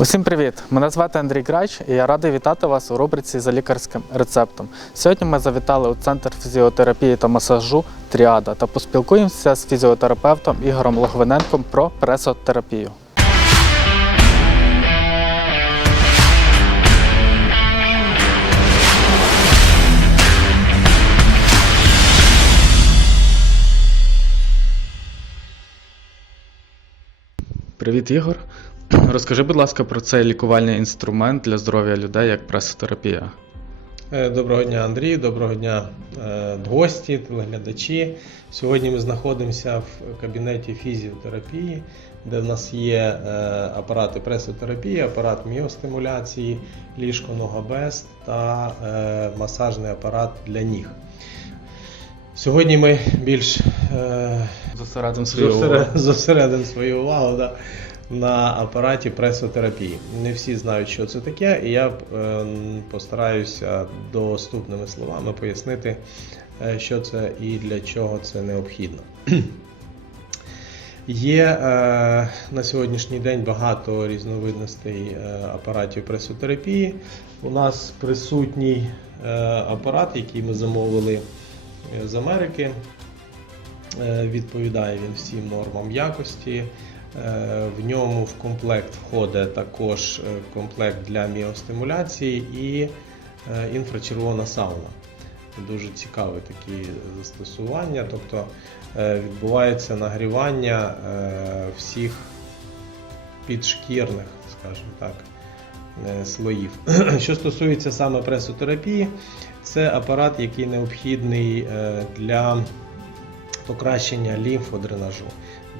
Усім привіт! Мене звати Андрій Грач, і я радий вітати вас у рубриці за лікарським рецептом. Сьогодні ми завітали у центр фізіотерапії та масажу Тріада та поспілкуємося з фізіотерапевтом Ігорем Логвиненком про пресотерапію. Привіт, Ігор. Розкажи, будь ласка, про цей лікувальний інструмент для здоров'я людей як пресотерапія. Е, Доброго дня, Андрій, доброго дня, е, гості, телеглядачі. Сьогодні ми знаходимося в кабінеті фізіотерапії, де в нас є е, апарати пресотерапії, апарат міостимуляції, ліжко нога-без та масажний апарат для ніг. Сьогодні ми більш Зосередимо свою увагу. зосере- зосередимо свою увагу да, на апараті пресотерапії. Не всі знають, що це таке, і я е, постараюся доступними словами пояснити, е, що це і для чого це необхідно. Є е, на сьогоднішній день багато різновидностей апаратів пресотерапії. У нас присутній апарат, який ми замовили з Америки. Відповідає він всім нормам якості. Е, В ньому в комплект входить також е, комплект для міостимуляції і е, інфрачервона сауна. Дуже цікаве такі застосування. Тобто відбувається нагрівання всіх підшкірних, скажімо так, слоїв. Що стосується саме пресотерапії, це апарат, який необхідний для покращення лімфодренажу,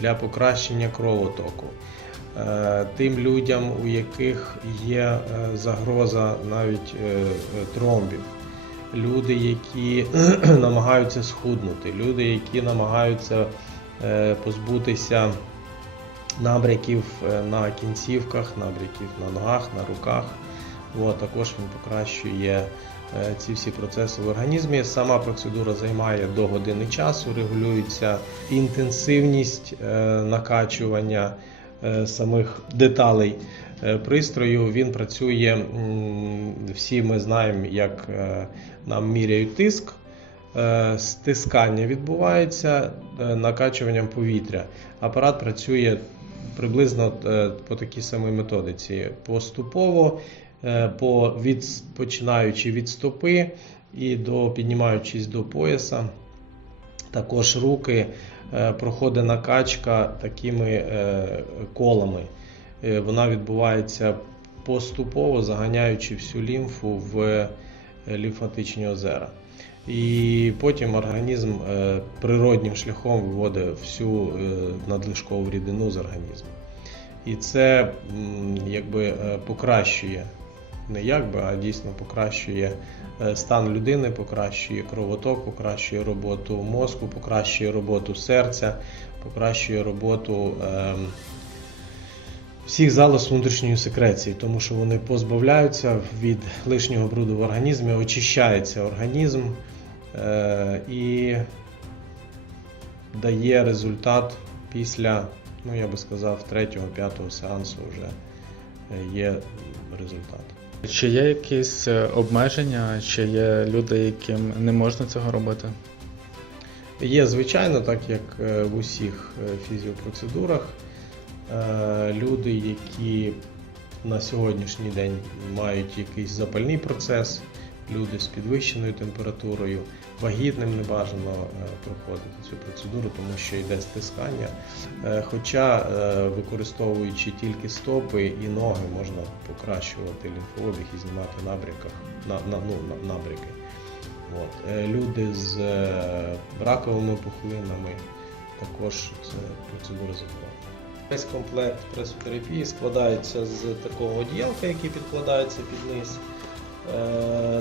для покращення кровотоку. Е, Тим людям, у яких є е, загроза навіть е, тромбів, люди, які намагаються схуднути, люди, які намагаються позбутися набряків на кінцівках, набряків на ногах, на руках. От, також він покращує ці всі процеси в організмі. Сама процедура займає до години часу, регулюється інтенсивність е, накачування е, самих деталей е, пристрою. Він працює, всі ми знаємо, як е, нам міряють тиск. Е, Стискання відбувається е, накачуванням повітря. Апарат працює приблизно е, по такій самій методиці. Поступово, е, по від, починаючи від стопи і до піднімаючись до пояса. Також руки е, проходить накачка такими е, колами. Е, Вона відбувається поступово, заганяючи всю лімфу в е, лімфатичні озера. І потім організм е, природнім шляхом виводить всю е, надлишкову рідину з організму. І це якби е, покращує, не якби, а дійсно покращує е, стан людини, покращує кровоток, покращує роботу мозку, покращує роботу серця, покращує роботу. ем, всіх залоз внутрішньої секреції, тому що вони позбавляються від лишнього бруду в організмі, очищається організм е, і дає результат після, ну я би сказав, третього-п'ятого сеансу вже е, є результат. Чи є якісь е, обмеження, чи є люди, яким не можна цього робити? Є, звичайно, так як е, в усіх е, фізіопроцедурах, люди, які на сьогоднішній день мають якийсь запальний процес, люди з підвищеною температурою, вагітним не бажано е, проходити цю процедуру, тому що йде стискання. Е, Хоча, е, використовуючи тільки стопи і ноги, можна покращувати лімфообіг і знімати набряках, на, на, ну, на, набряки. От. Люди з раковими пухлинами також це процедура заборонена. Весь комплект пресотерапії складається з такого одіялка, який підкладається під низ. Е,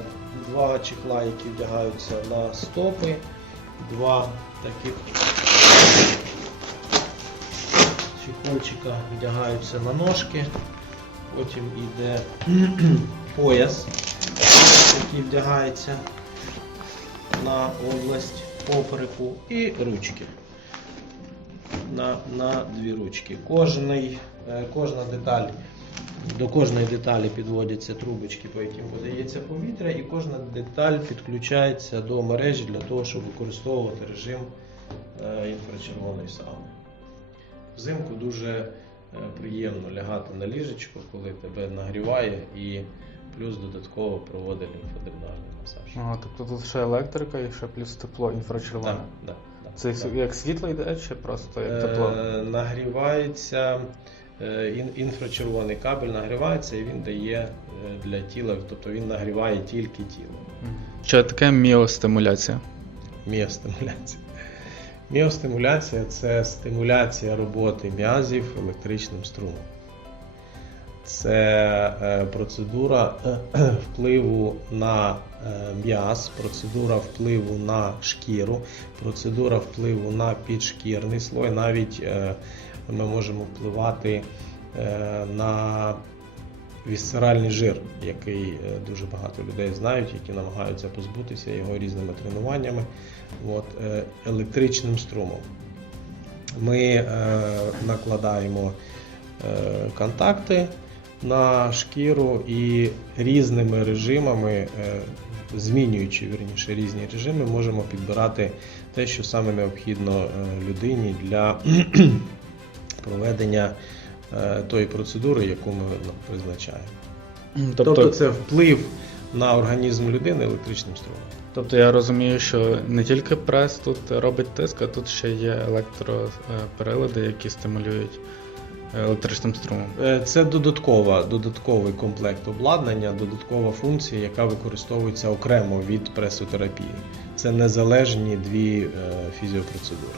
Два чехла, які вдягаються на стопи, два таких чехольчика вдягаються на ножки. Потім йде пояс, який вдягається на область попереку і ручки. На, на дві ручки. Кожний, е, кожна деталь До кожної деталі підводяться трубочки, по яким подається повітря, і кожна деталь підключається до мережі для того, щоб використовувати режим е, інфрачервоної сауни. Взимку дуже е, приємно лягати на ліжечко, коли тебе нагріває, і плюс додатково проводить лімфодренальний масаж. Ага, тобто тут ще електрика і ще плюс тепло інфрачервоне. Так, так, Це як світло йде, чи просто як тепло? Е, Нагрівається е, ін- інфрачервоний кабель нагрівається і він дає е, для тіла, тобто він нагріває тільки тіло. Що таке міостимуляція? Міостимуляція. Міостимуляція це стимуляція роботи м'язів електричним струмом. Це е, процедура е, впливу на е, м'яз, процедура впливу на шкіру, процедура впливу на підшкірний слой. Навіть е, ми можемо впливати е, на вісцеральний жир, який е, дуже багато людей знають, які намагаються позбутися його різними тренуваннями, от, е, електричним струмом. Ми накладаємо контакти на шкіру і різними режимами, змінюючи вірніше різні режими, можемо підбирати те, що саме необхідно людині для проведення е, тої процедури, яку ми ну, призначаємо. Тобто, Тобто це вплив на організм людини електричним струмом. тобто я розумію, що не тільки прес тут робить тиск, а тут ще є електроприлади, які стимулюють електричним струмом. Е, Це додаткова, додатковий комплект обладнання, додаткова функція, яка використовується окремо від пресотерапії. Це незалежні дві е, фізіопроцедури.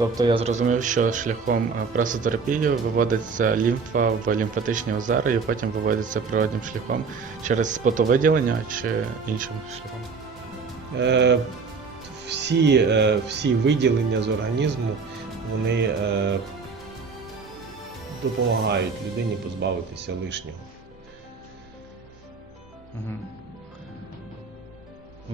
Тобто я зрозумів, що шляхом е, пресотерапії виводиться лімфа в лімфатичні озера і потім виводиться природним шляхом через спотовиділення чи іншим шляхом. Е, Всі, е, всі виділення з організму вони допомагають людині позбавитися лишнього.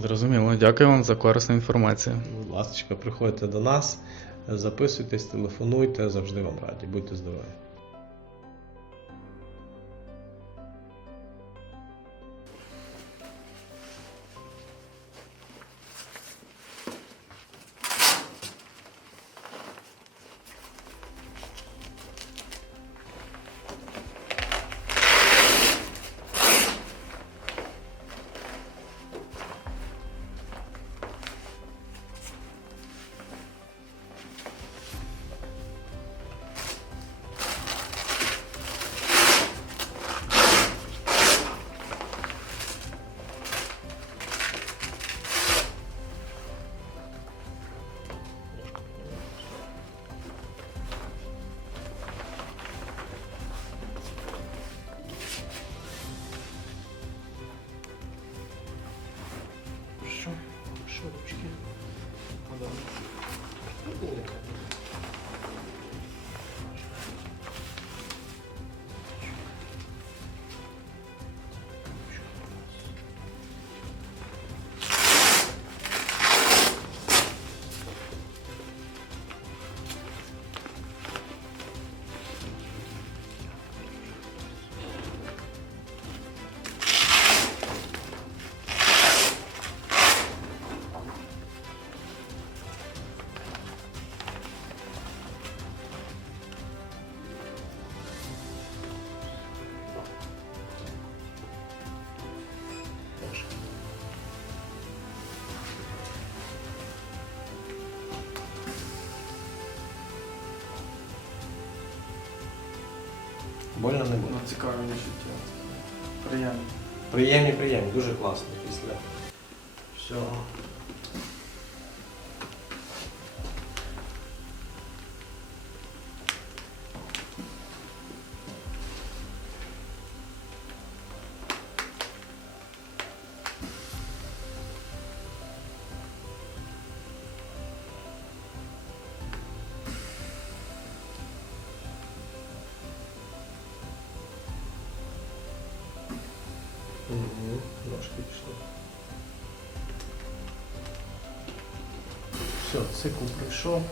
Зрозуміло, дякую вам за корисну інформацію. Будь ласка, приходьте до нас, записуйтесь, телефонуйте, завжди вам раді. Будьте здорові. Больно не буде. цікаве відчуття. Приємно. Приємні, приємні, дуже класно після всього. Угу, пішло. Все, цикл пройшов.